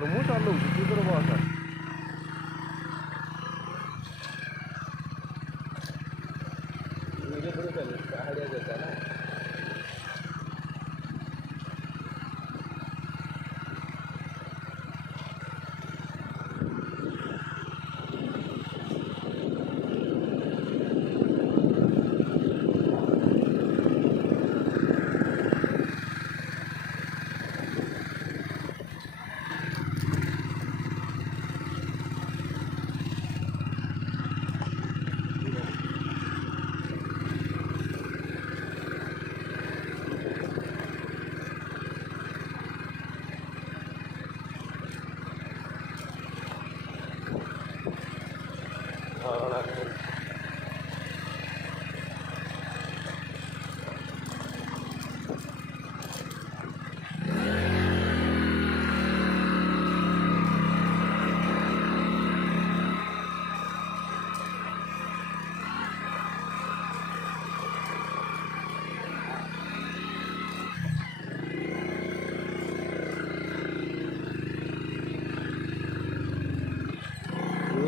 ମୁଁ ଚଲଉଛି ତୁ ତୋର ବସ। ଧୀରେ ଧୀରେ ଚାଲିଛି ପାହାଡ଼ିଆ ଜାଗା ନା।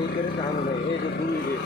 ଏକରେ ଟାଣ ନାହିଁ ଏ ଯେଉଁ ଦୁଇରେ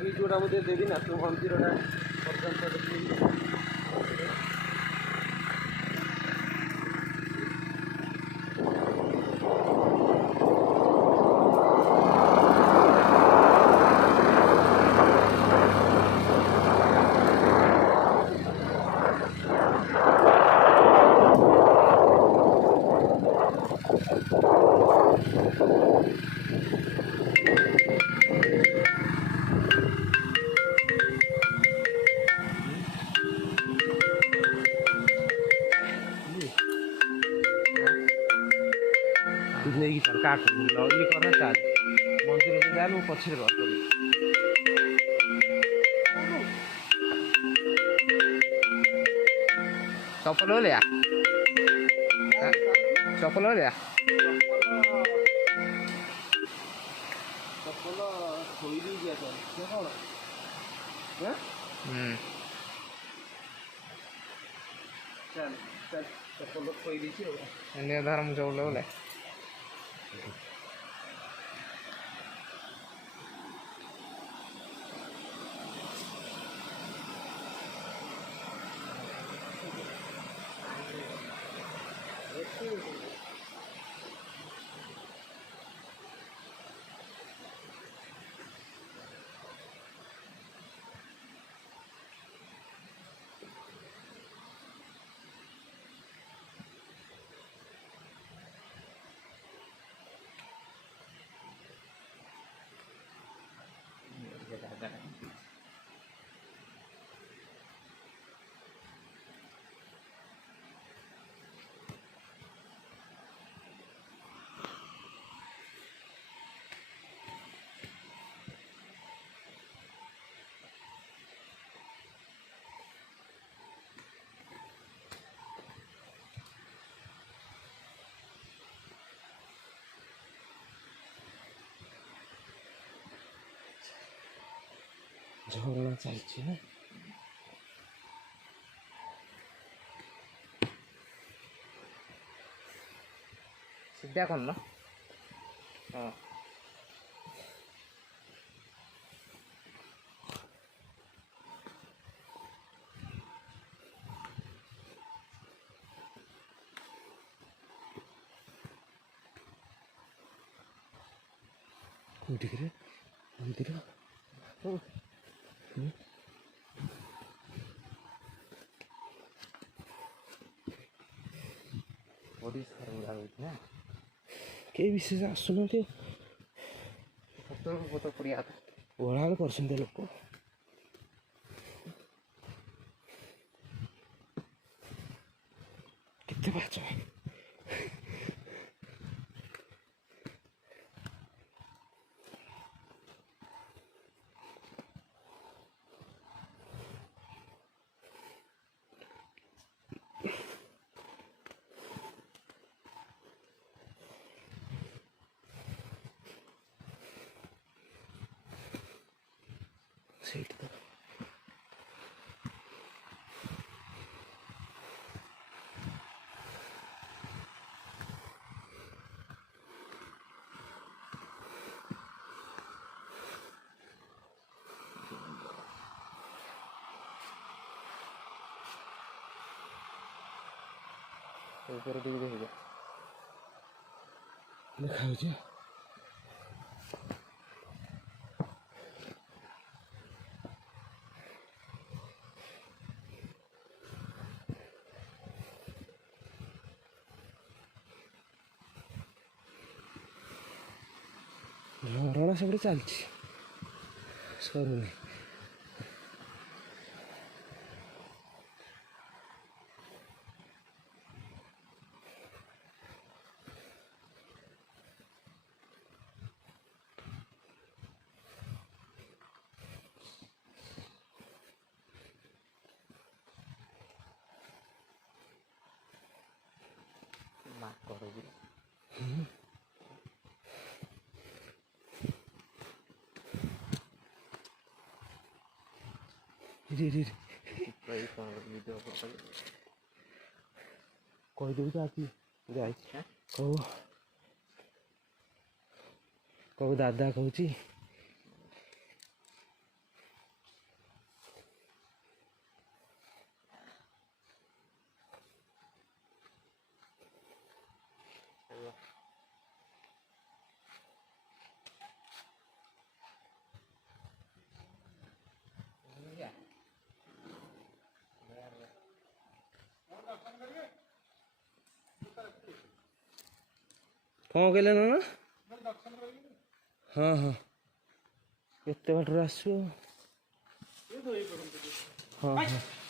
ଭିଡ଼ିଓଟା ମୁଁ ଦେବି ନା ତୁ ମନ୍ଦିରଟା ପର୍ଯ୍ୟନ୍ତ ଦେଖିବି। ନେଇକି ଚାଲ କାଠ ଇଏ କର ଚାଲ ମନ୍ଦିରରେ ଯାଏ ମୁଁ ପଛରେ ରଖ। ଚପଲ ଭଳିଆ ଚପଲ ଭଳିଆ ଚପଲ ଥୋଇ ଦେଇଯିବା କଣ ଚାଲ ଚାଲ ଚପଲ ଥୋଇ ଦେଇଛି ଆଉ ଧର ମୁଁ ଚପଲ ବୋଲେ ଝରଣା ଚାଲିଛି ନା ସିଧା କର ହଁ କୋଉଠିକିରେ ମନ୍ଦିର ଓଡ଼ିଶାରୁ ଲାଗୁଛି ନା କେହି ବିଶେଷ ଆସୁନାହାନ୍ତି ସେତେବେଳକୁ ବହୁତ ପଡ଼ିଆ ଓଳାଳ କରୁଛନ୍ତି ଲୋକ କେତେ ପାଚ ସେଇଠି ତ ଉପରେ ଟିକେ ଦେଖିବ ଦେଖାଯାଉଛି ଝରଣା ସେପଟେ ଚାଲିଛି ସରୁନି ମାଙ୍କଡ଼ ବି ଭିଡ଼ିଓ କହିଦେବୁ ତ ଆଜି ଯାଇଛି କହୁ ଦାଦା କହୁଛି କ'ଣ କହିଲେ ନା ହଁ ହଁ କେତେ ବାଟରୁ ଆସିବ ହଁ ହଁ